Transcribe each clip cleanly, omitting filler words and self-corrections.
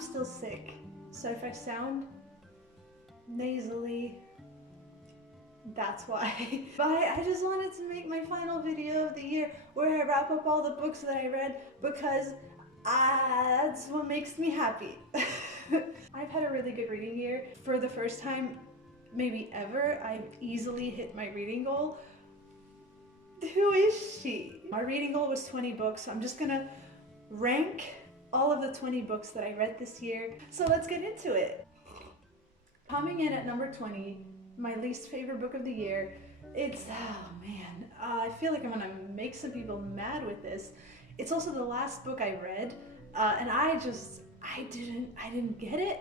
I'm still sick, so if I sound nasally, that's why. But I just wanted to make my final video of the year where I wrap up all the books that I read because that's what makes me happy. I've had a really good reading year. For the first time, maybe ever, I've easily hit my reading goal. Who is she? My reading goal was 20 books, so I'm just gonna rank all of the 20 books that I read this year. So let's get into it. Coming in at number 20, my least favorite book of the year. It's, oh man, I feel like I'm gonna make some people mad with this. It's also the last book I read, and I didn't get it.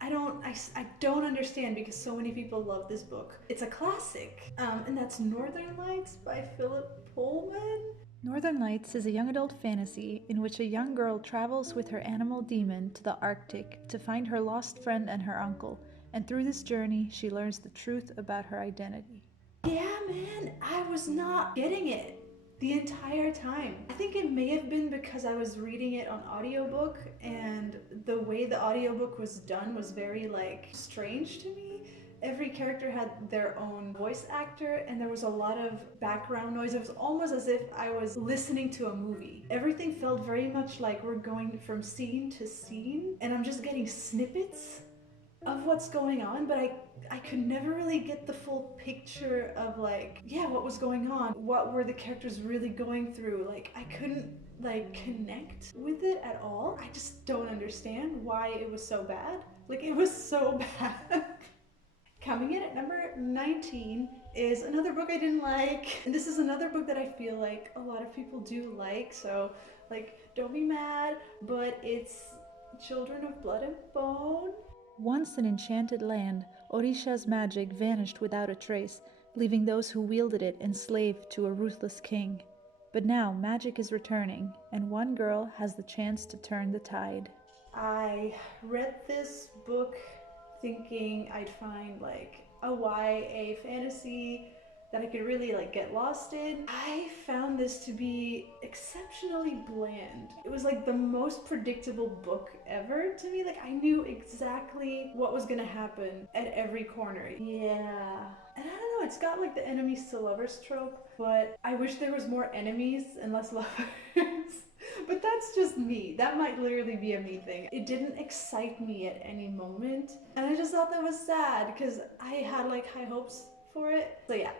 I don't understand because so many people love this book. It's a classic, and that's Northern Lights by Philip Pullman. Northern Lights is a young adult fantasy in which a young girl travels with her animal demon to the Arctic to find her lost friend and her uncle, and through this journey she learns the truth about her identity. Yeah, man, I was not getting it the entire time. I think it may have been because I was reading it on audiobook and the way the audiobook was done was very like strange to me. Every character had their own voice actor and there was a lot of background noise. It was almost as if I was listening to a movie. Everything felt very much like we're going from scene to scene and I'm just getting snippets of what's going on, but I could never really get the full picture of like, yeah, what was going on? What were the characters really going through? Like, I couldn't like connect with it at all. I just don't understand why it was so bad. Like, it was so bad. Coming in at number 19 is another book I didn't like. And this is another book that I feel like a lot of people do like, so like, don't be mad, but it's Children of Blood and Bone. Once in enchanted land, Orisha's magic vanished without a trace, leaving those who wielded it enslaved to a ruthless king. But now magic is returning, and one girl has the chance to turn the tide. I read this book thinking I'd find like a YA fantasy that I could really like get lost in. I found this to be exceptionally bland. It was like the most predictable book ever to me. Like I knew exactly what was gonna happen at every corner. Yeah. And I don't know, it's got like the enemies to lovers trope, but I wish there was more enemies and less lovers. But that's just me. That might literally be a me thing. It didn't excite me at any moment. And I just thought that was sad because I had like high hopes for it. So yeah,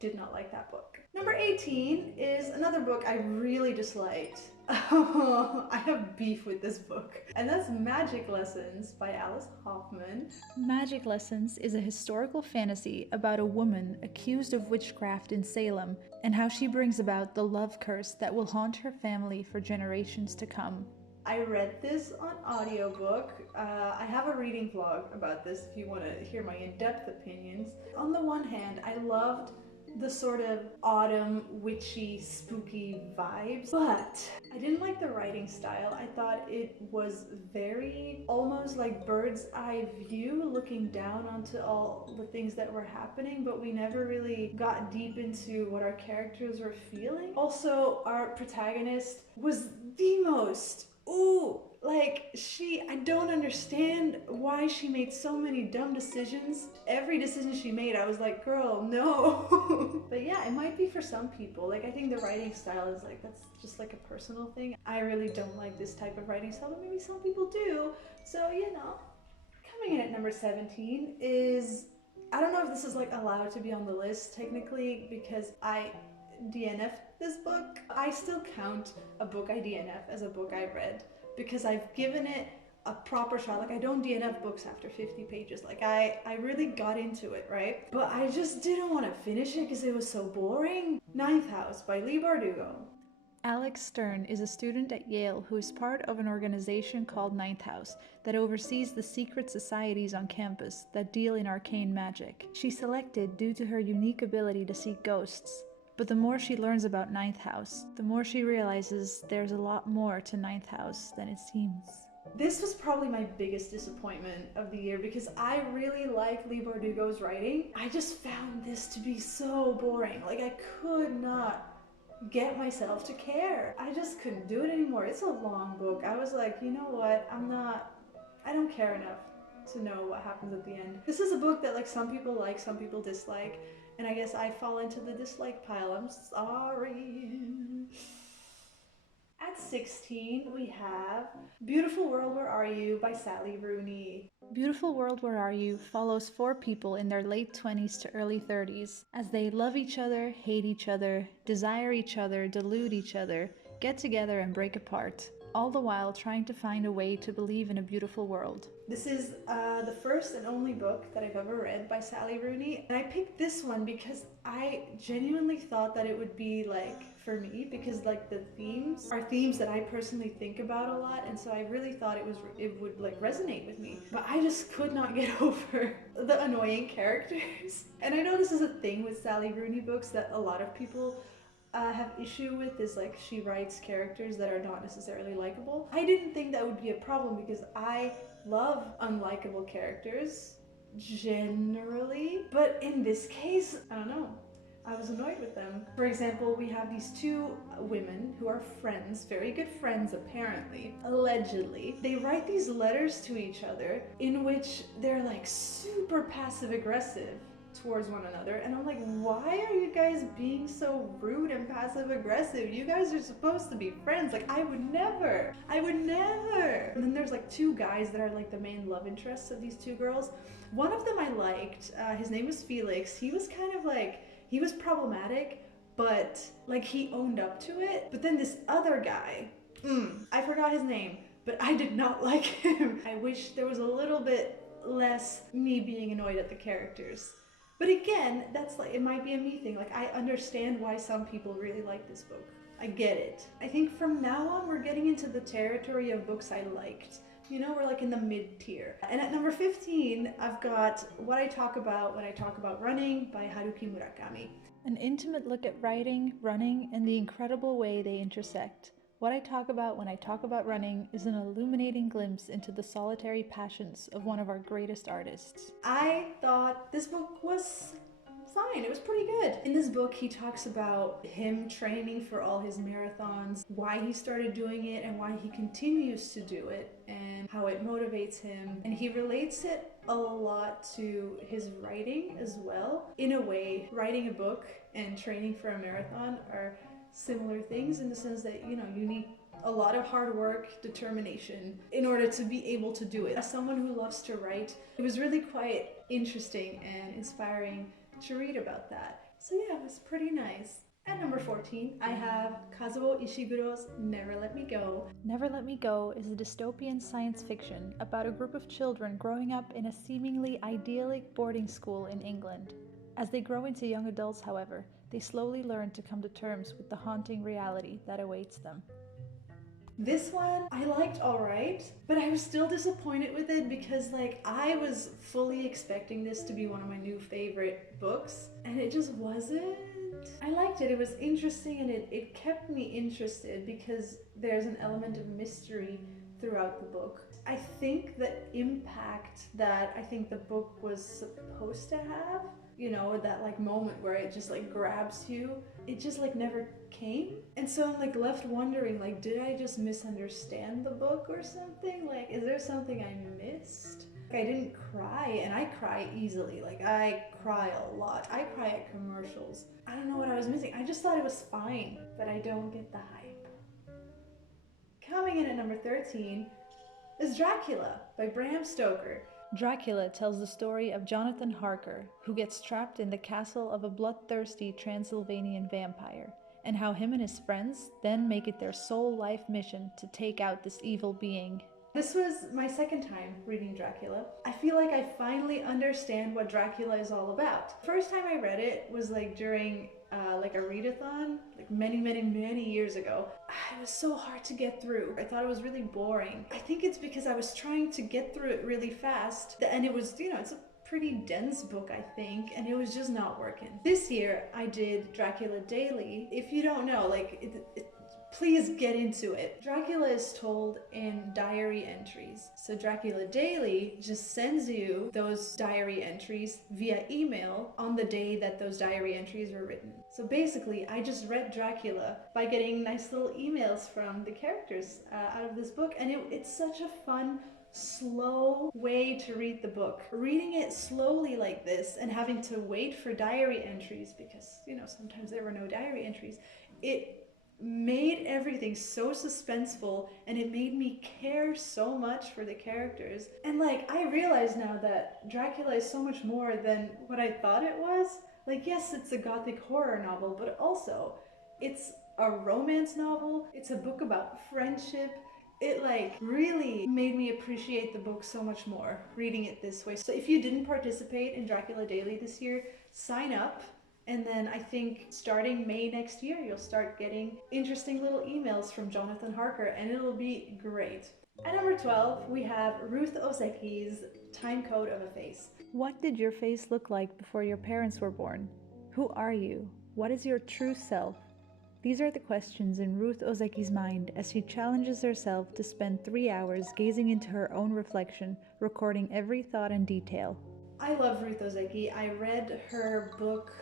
did not like that book. Number 18 is another book I really disliked. I have beef with this book. And that's Magic Lessons by Alice Hoffman. Magic Lessons is a historical fantasy about a woman accused of witchcraft in Salem and how she brings about the love curse that will haunt her family for generations to come. I read this on audiobook. I have a reading vlog about this if you want to hear my in-depth opinions. On the one hand, I loved the sort of autumn, witchy, spooky vibes, but I didn't like the writing style. I thought it was very almost like bird's eye view, looking down onto all the things that were happening, but we never really got deep into what our characters were feeling. Also, our protagonist was the most, I don't understand why she made so many dumb decisions. Every decision she made, I was like, girl, no. But yeah, it might be for some people. Like, I think the writing style is like, that's just like a personal thing. I really don't like this type of writing style, but maybe some people do. So, you know, coming in at number 17 is, I don't know if this is like allowed to be on the list technically because I DNF'd this book. I still count a book I DNF as a book I read because I've given it a proper shot. Like, I don't DNF books after 50 pages. Like, I really got into it, right? But I just didn't want to finish it because it was so boring. Ninth House by Leigh Bardugo. Alex Stern is a student at Yale who is part of an organization called Ninth House that oversees the secret societies on campus that deal in arcane magic. She's selected due to her unique ability to see ghosts. But the more she learns about Ninth House, the more she realizes there's a lot more to Ninth House than it seems. This was probably my biggest disappointment of the year because I really like Leigh Bardugo's writing. I just found this to be so boring. Like, I could not get myself to care. I just couldn't do it anymore. It's a long book. I was like, you know what? I'm not I don't care enough to know what happens at the end. This is a book that like some people like, some people dislike, and I guess I fall into the dislike pile. I'm sorry. At 16, we have Beautiful World, Where Are You by Sally Rooney. Beautiful World, Where Are You follows four people in their late 20s to early 30s as they love each other, hate each other, desire each other, delude each other, get together and break apart, all the while trying to find a way to believe in a beautiful world. This is the first and only book that I've ever read by Sally Rooney, and I picked this one because I genuinely thought that it would be like for me, because like the themes are themes that I personally think about a lot, and so I really thought it would like resonate with me. But I just could not get over the annoying characters. And I know this is a thing with Sally Rooney books that a lot of people have issue with, is like she writes characters that are not necessarily likable. I didn't think that would be a problem because I love unlikable characters generally, but in this case, I don't know. I was annoyed with them. For example, we have these two women who are friends, very good friends apparently, allegedly. They write these letters to each other in which they're like super passive aggressive towards one another, and I'm like, why are you guys being so rude and passive aggressive? You guys are supposed to be friends. Like, I would never. And then there's like two guys that are like the main love interests of these two girls. One of them I liked. His name was Felix. He was kind of like, he was problematic, but like he owned up to it. But then this other guy, I forgot his name, but I did not like him. I wish there was a little bit less me being annoyed at the characters. But again, that's like, it might be a me thing. Like, I understand why some people really like this book. I get it. I think from now on, we're getting into the territory of books I liked. You know, we're like in the mid tier. And at number 15, I've got What I Talk About When I Talk About Running by Haruki Murakami. An intimate look at writing, running, and the incredible way they intersect. What I Talk About When I Talk About Running is an illuminating glimpse into the solitary passions of one of our greatest artists. I thought this book was fine. It was pretty good. In this book, he talks about him training for all his marathons, why he started doing it and why he continues to do it, and how it motivates him. And he relates it a lot to his writing as well. In a way, writing a book and training for a marathon are similar things, in the sense that, you know, you need a lot of hard work, determination in order to be able to do it. As someone who loves to write, it was really quite interesting and inspiring to read about that. So yeah, it was pretty nice. At number 14, I have Kazuo Ishiguro's Never Let Me Go. Never Let Me Go is a dystopian science fiction about a group of children growing up in a seemingly idyllic boarding school in England. As they grow into young adults, however, they slowly learn to come to terms with the haunting reality that awaits them. This one I liked alright, but I was still disappointed with it because like I was fully expecting this to be one of my new favorite books, and it just wasn't. I liked it. It was interesting, and it kept me interested because there's an element of mystery throughout the book. I think the impact that I think the book was supposed to have, you know, that like moment where it just like grabs you, it just like never came. And so I'm like left wondering, like, did I just misunderstand the book or something? Like, is there something I missed? I didn't cry, and I cry easily. Like, I cry a lot. I cry at commercials. I don't know what I was missing. I just thought it was fine, but I don't get the hype. Coming in at number 13 is Dracula by Bram Stoker. Dracula tells the story of Jonathan Harker, who gets trapped in the castle of a bloodthirsty Transylvanian vampire, and how him and his friends then make it their sole life mission to take out this evil being. This was my second time reading Dracula. I feel like I finally understand what Dracula is all about. First time I read it was like during like a readathon, like many years ago. It was so hard to get through. I thought it was really boring. I think it's because I was trying to get through it really fast, and it was, you know, it's a pretty dense book, I think, and it was just not working. This year I did Dracula Daily. If you don't know, like please get into it. Dracula is told in diary entries. So Dracula Daily just sends you those diary entries via email on the day that those diary entries were written. So basically, I just read Dracula by getting nice little emails from the characters out of this book, and it's such a fun slow way to read the book. Reading it slowly like this and having to wait for diary entries because, sometimes there were no diary entries, it made everything so suspenseful and it made me care so much for the characters. And like, I realize now that Dracula is so much more than what I thought it was. Like, yes, it's a gothic horror novel, but also it's a romance novel. It's a book about friendship. It like really made me appreciate the book so much more reading it this way. So if you didn't participate in Dracula Daily this year, sign up. And then I think starting May next year, you'll start getting interesting little emails from Jonathan Harker, and it'll be great. At number 12, we have Ruth Oseki's Time Code of a Face. What did your face look like before your parents were born? Who are you? What is your true self? These are the questions in Ruth Oseki's mind as she challenges herself to spend 3 hours gazing into her own reflection, recording every thought and detail. I love Ruth Ozeki. I read her book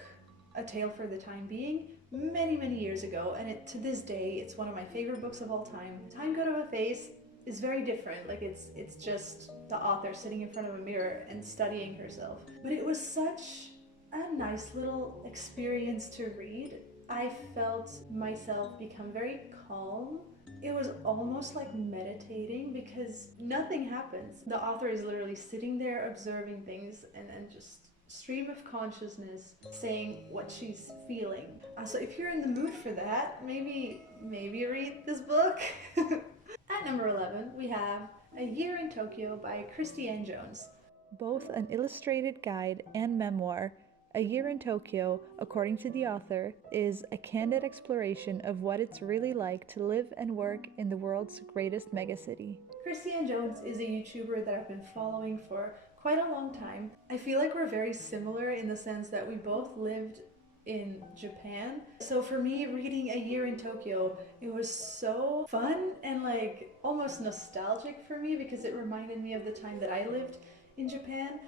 A Tale for the Time Being many, many years ago, and to this day, it's one of my favorite books of all time. Time Code of a Face is very different. Like, it's just the author sitting in front of a mirror and studying herself. But it was such a nice little experience to read. I felt myself become very calm. It was almost like meditating because nothing happens. The author is literally sitting there observing things and just stream of consciousness saying what she's feeling. So if you're in the mood for that, maybe read this book. At number 11, we have A Year in Tokyo by Christiane Jones. Both an illustrated guide and memoir, A Year in Tokyo, according to the author, is a candid exploration of what it's really like to live and work in the world's greatest megacity. Christiane Jones is a YouTuber that I've been following for quite a long time. I feel like we're very similar in the sense that we both lived in Japan. So for me, reading A Year in Tokyo, it was so fun and like almost nostalgic for me because it reminded me of the time that I lived in Japan.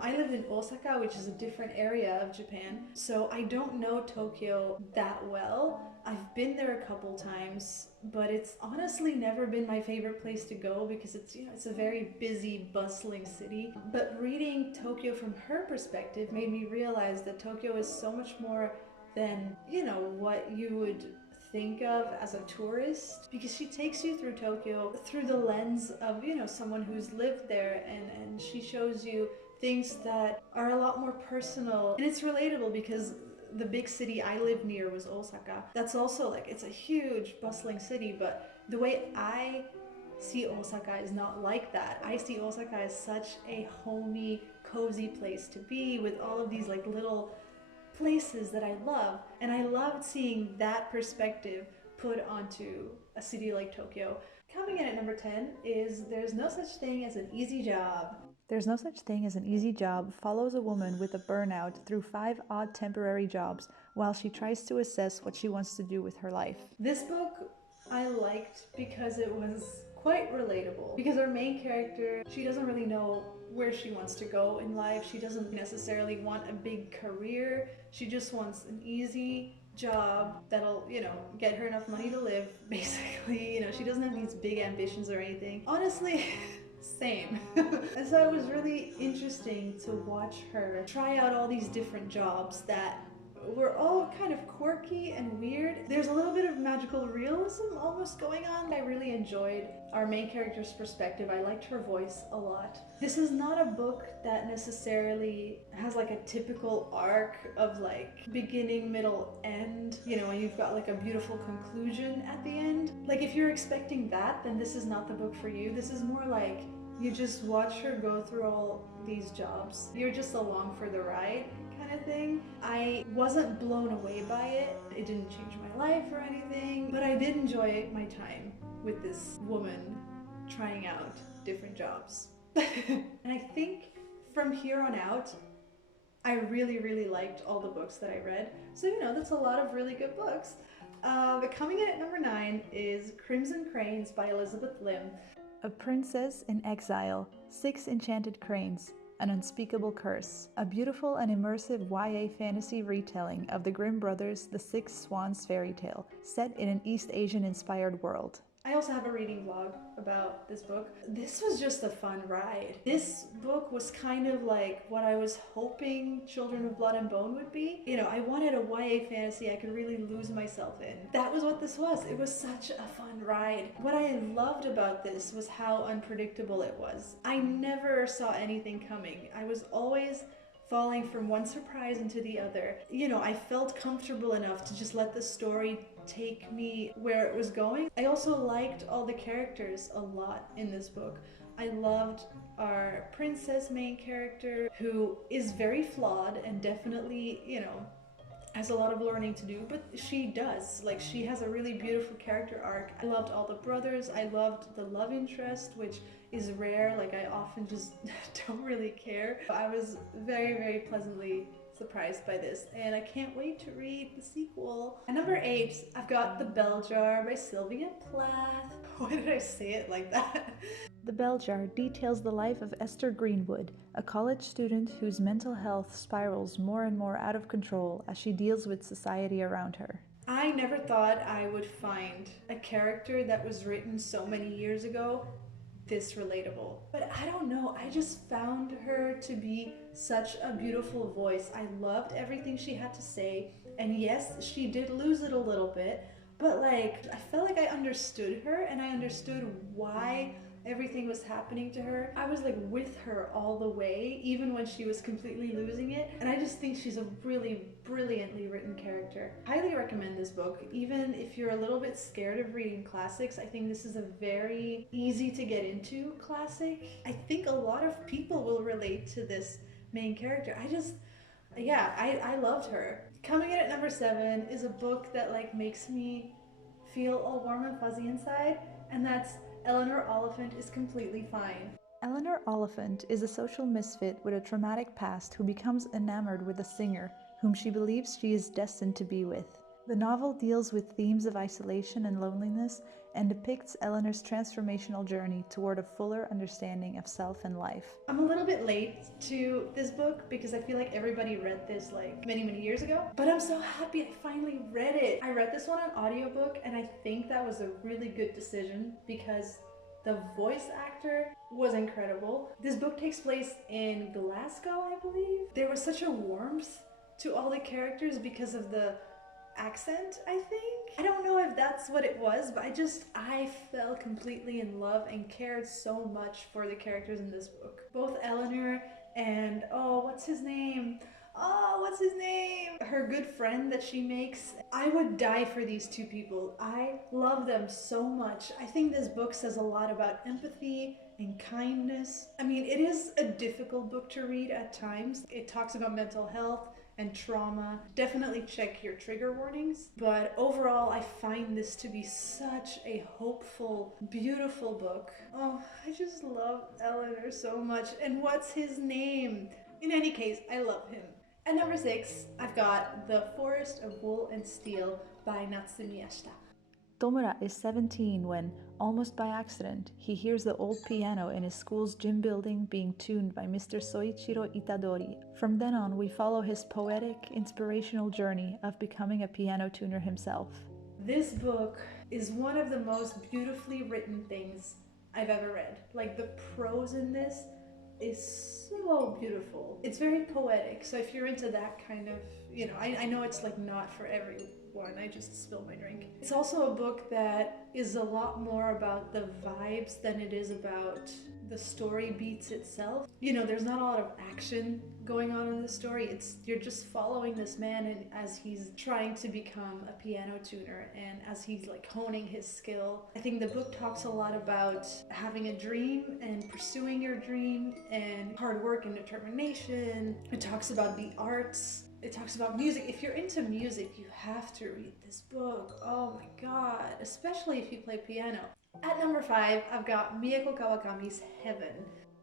I lived in Osaka, which is a different area of Japan, so I don't know Tokyo that well. I've been there a couple times, but it's honestly never been my favorite place to go because it's a very busy, bustling city. But reading Tokyo from her perspective made me realize that Tokyo is so much more than, what you would think of as a tourist, because she takes you through Tokyo through the lens of someone who's lived there, and she shows you things that are a lot more personal, and it's relatable because the big city I lived near was Osaka. That's also like, it's a huge bustling city, but the way I see Osaka is not like that. I see Osaka as such a homey, cozy place to be with all of these like little places that I love, and I loved seeing that perspective put onto a city like Tokyo. Coming in at number 10 is There's No Such Thing as an Easy Job. There's No Such Thing as an Easy Job follows a woman with a burnout through 5 odd temporary jobs while she tries to assess what she wants to do with her life. This book I liked because it was quite relatable. Because our main character, she doesn't really know where she wants to go in life. She doesn't necessarily want a big career. She just wants an easy job that'll, get her enough money to live, basically. She doesn't have these big ambitions or anything. Honestly, same. And so it was really interesting to watch her try out all these different jobs that were all kind of quirky and weird. There's a little bit of magical realism almost going on. I really enjoyed our main character's perspective. I liked her voice a lot. This is not a book that necessarily has like a typical arc of like beginning, middle, end, and you've got like a beautiful conclusion at the end. Like, if you're expecting that, then this is not the book for you. This is more like you just watch her go through all these jobs. You're just along for the ride kind of thing. I wasn't blown away by it. It didn't change my life or anything, but I did enjoy my time with this woman trying out different jobs. And I think from here on out, I really, really liked all the books that I read. So, that's a lot of really good books. But coming in at number 9 is Crimson Cranes by Elizabeth Lim. A Princess in Exile, 6 Enchanted Cranes, An Unspeakable Curse, a beautiful and immersive YA fantasy retelling of the Grimm brothers' The Six Swans fairy tale, set in an East Asian-inspired world. I also have a reading vlog about this book. This was just a fun ride. This book was kind of like what I was hoping Children of Blood and Bone would be. You know, I wanted a YA fantasy I could really lose myself in. That was what this was. It was such a fun ride. What I loved about this was how unpredictable it was. I never saw anything coming. I was always falling from one surprise into the other. You know, I felt comfortable enough to just let the story take me where it was going. I also liked all the characters a lot in this book. I loved our princess main character, who is very flawed and definitely, you know, has a lot of learning to do, but she does. Like, she has a really beautiful character arc. I loved all the brothers. I loved the love interest, which is rare. Like, I often just don't really care. I was very, very pleasantly surprised by this, and I can't wait to read the sequel. At number 8, I've got The Bell Jar by Sylvia Plath. Why did I say it like that? The Bell Jar details the life of Esther Greenwood, a college student whose mental health spirals more and more out of control as she deals with society around her. I never thought I would find a character that was written so many years ago this relatable. But I don't know, I just found her to be such a beautiful voice. I loved everything she had to say. And yes, she did lose it a little bit, but like, I felt like I understood her and I understood why everything was happening to her. I was like with her all the way, even when she was completely losing it. And I just think she's a really brilliantly written character. Highly recommend this book. Even if you're a little bit scared of reading classics, I think this is a very easy to get into classic. I think a lot of people will relate to this main character. I loved her. Coming in at number 7 is a book that like makes me feel all warm and fuzzy inside, and that's Eleanor Oliphant is Completely Fine. Eleanor Oliphant is a social misfit with a traumatic past who becomes enamored with a singer whom she believes she is destined to be with. The novel deals with themes of isolation and loneliness and depicts Eleanor's transformational journey toward a fuller understanding of self and life. I'm a little bit late to this book because I feel like everybody read this like many, many years ago, but I'm so happy I finally read it. I read this one on audiobook, and I think that was a really good decision because the voice actor was incredible. This book takes place in Glasgow, I believe. There was such a warmth to all the characters because of the accent, I think. I don't know if that's what it was, but I fell completely in love and cared so much for the characters in this book. Both Eleanor and, what's his name? Her good friend that she makes. I would die for these two people. I love them so much. I think this book says a lot about empathy and kindness. I mean, it is a difficult book to read at times. It talks about mental health and trauma. Definitely check your trigger warnings. But overall, I find this to be such a hopeful, beautiful book. Oh, I just love Eleanor so much. And what's his name? In any case, I love him. At number 6, I've got The Forest of Wool and Steel by Natsumi Ashita. Tomura is 17 when, almost by accident, he hears the old piano in his school's gym building being tuned by Mr. Soichiro Itadori. From then on, we follow his poetic, inspirational journey of becoming a piano tuner himself. This book is one of the most beautifully written things I've ever read. Like, the prose in this is so beautiful. It's very poetic, so if you're into that kind of, I know it's like not for everyone. I just spilled my drink. It's also a book that is a lot more about the vibes than it is about the story beats itself. There's not a lot of action going on in the story. You're just following this man and as he's trying to become a piano tuner and as he's like honing his skill. I think the book talks a lot about having a dream and pursuing your dream and hard work and determination. It talks about the arts. It talks about music. If you're into music, you have to read this book. Oh my god, especially if you play piano. At number 5, I've got Miyako Kawakami's Heaven.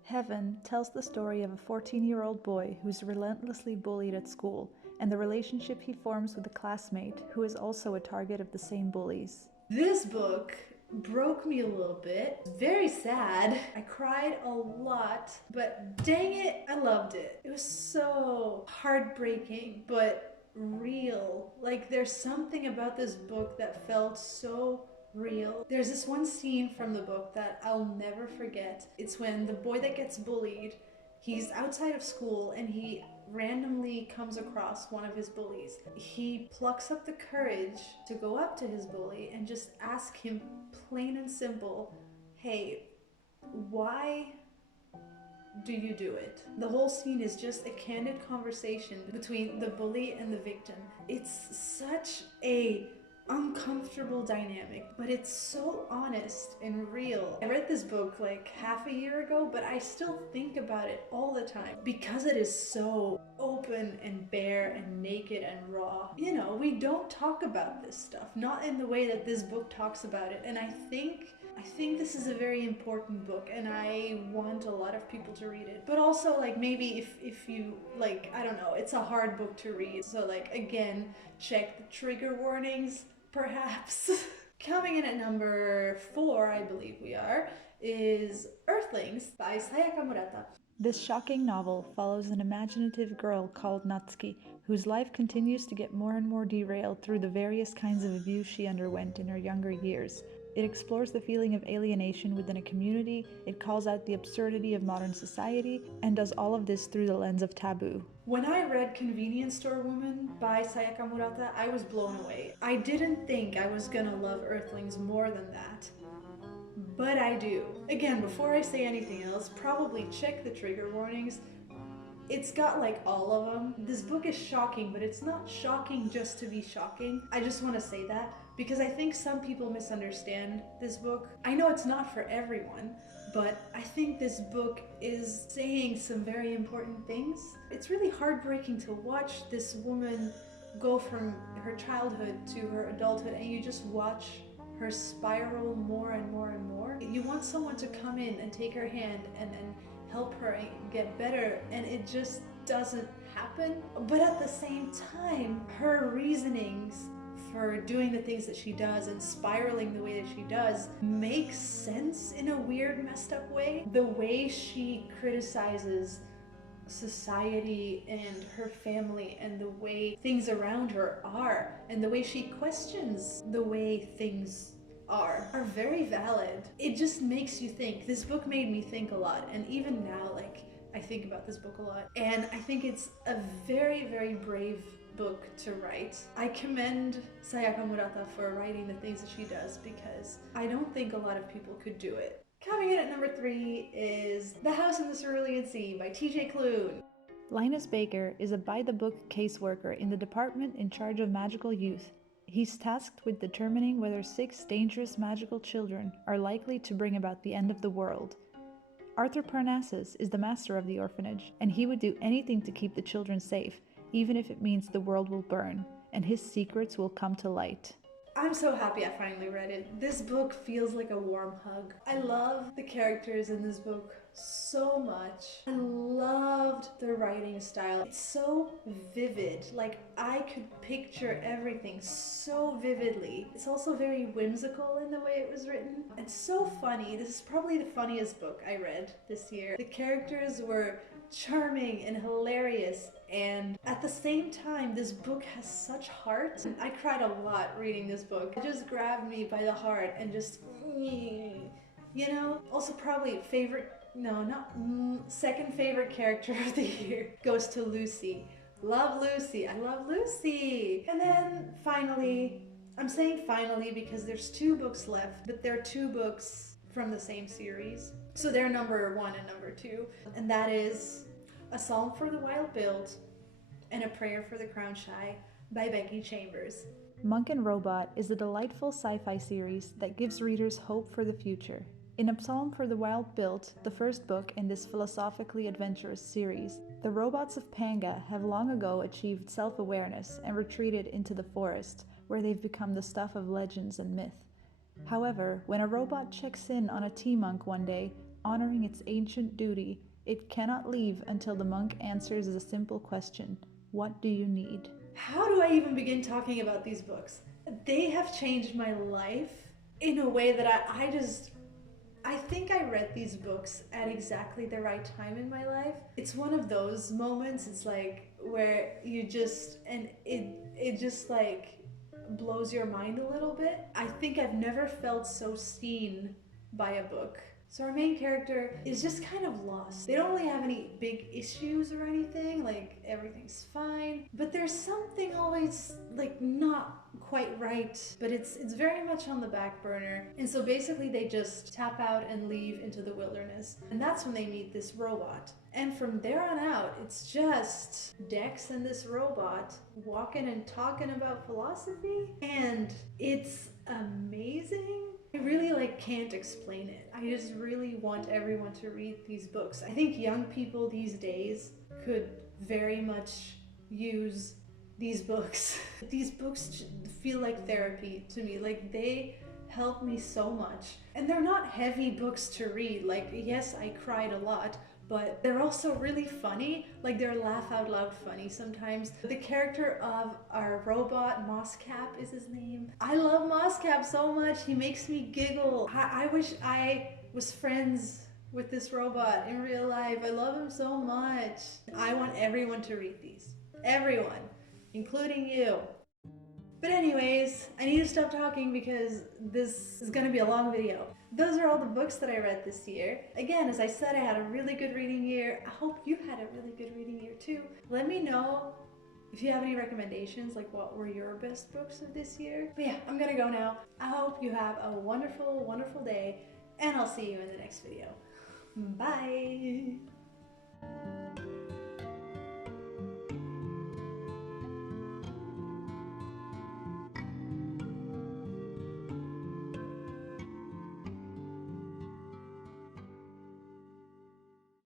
Heaven tells the story of a 14-year-old boy who's relentlessly bullied at school and the relationship he forms with a classmate who is also a target of the same bullies. This book broke me a little bit. Very sad. I cried a lot, but dang it, I loved it. It was so heartbreaking, but real. Like, there's something about this book that felt so real. There's this one scene from the book that I'll never forget. It's when the boy that gets bullied, he's outside of school and he randomly comes across one of his bullies. He plucks up the courage to go up to his bully and just ask him plain and simple, hey, why do you do it? The whole scene is just a candid conversation between the bully and the victim. It's such a uncomfortable dynamic, but it's so honest and real. I read this book like half a year ago, but I still think about it all the time because it is so open and bare and naked and raw. You know, we don't talk about this stuff, not in the way that this book talks about it, and I think this is a very important book and I want a lot of people to read it. But also, like, maybe if you, like, I don't know, it's a hard book to read. So, like, again, check the trigger warnings, perhaps. Coming in at number 4, I believe we are, is Earthlings by Sayaka Murata. This shocking novel follows an imaginative girl called Natsuki, whose life continues to get more and more derailed through the various kinds of abuse she underwent in her younger years. It explores the feeling of alienation within a community, it calls out the absurdity of modern society, and does all of this through the lens of taboo. When I read Convenience Store Woman by Sayaka Murata, I was blown away. I didn't think I was gonna love Earthlings more than that. But I do. Again, before I say anything else, probably check the trigger warnings. It's got like all of them. This book is shocking, but it's not shocking just to be shocking. I just want to say that because I think some people misunderstand this book. I know it's not for everyone, but I think this book is saying some very important things. It's really heartbreaking to watch this woman go from her childhood to her adulthood, and you just watch her spiral more and more and more. You want someone to come in and take her hand and help her get better, and it just doesn't happen. But at the same time, her reasonings for doing the things that she does and spiraling the way that she does makes sense in a weird, messed up way. The way she criticizes society and her family and the way things around her are, and the way she questions the way things are very valid. It just makes you think. This book made me think a lot, and even now, like, I think about this book a lot, and I think it's a very, very brave book to write. I commend Sayaka Murata for writing the things that she does because I don't think a lot of people could do it. Coming in at number 3 is The House in the Cerulean Sea by T.J. Klune. Linus Baker is a by-the-book caseworker in the department in charge of magical youth. He's tasked with determining whether 6 dangerous magical children are likely to bring about the end of the world. Arthur Parnassus is the master of the orphanage, and he would do anything to keep the children safe, even if it means the world will burn, and his secrets will come to light. I'm so happy I finally read it. This book feels like a warm hug. I love the characters in this book so much. I loved the writing style. It's so vivid. Like, I could picture everything so vividly. It's also very whimsical in the way it was written. It's so funny. This is probably the funniest book I read this year. The characters were charming and hilarious, and at the same time this book has such heart. I cried a lot reading this book. It just grabbed me by the heart and just, you know. Also, probably second favorite character of the year goes to Lucy. Love Lucy. I love Lucy. And then finally, I'm saying finally because there's 2 books left, but they're 2 books from the same series. So they're number 1 and number 2. And that is A Psalm for the Wild-Built and A Prayer for the Crown-Shy by Becky Chambers. Monk and Robot is a delightful sci-fi series that gives readers hope for the future. In A Psalm for the Wild-Built, the first book in this philosophically adventurous series, the robots of Panga have long ago achieved self-awareness and retreated into the forest, where they've become the stuff of legends and myth. However, when a robot checks in on a tea monk one day, honoring its ancient duty, it cannot leave until the monk answers a simple question: what do you need? How do I even begin talking about these books? They have changed my life in a way that I think I read these books at exactly the right time in my life. It's one of those moments, it's like, where you just, and it just like blows your mind a little bit. I think I've never felt so seen by a book. So our main character is just kind of lost. They don't really have any big issues or anything, like everything's fine, but there's something always like not quite right, but it's very much on the back burner. And so basically they just tap out and leave into the wilderness. And that's when they meet this robot. And from there on out, it's just Dex and this robot walking and talking about philosophy, and it's amazing. I really can't explain it. I just really want everyone to read these books. I think young people these days could very much use these books. These books feel like therapy to me. Like, they help me so much. And they're not heavy books to read. Like, yes, I cried a lot, but they're also really funny. Like, they're laugh out loud funny sometimes. The character of our robot, Mosscap is his name. I love Mosscap so much. He makes me giggle. I wish I was friends with this robot in real life. I love him so much. I want everyone to read these. Everyone, including you. But anyways, I need to stop talking because this is gonna be a long video. Those are all the books that I read this year. Again, as I said, I had a really good reading year. I hope you had a really good reading year too. Let me know if you have any recommendations, like what were your best books of this year. But yeah, I'm gonna go now. I hope you have a wonderful, wonderful day, and I'll see you in the next video. Bye!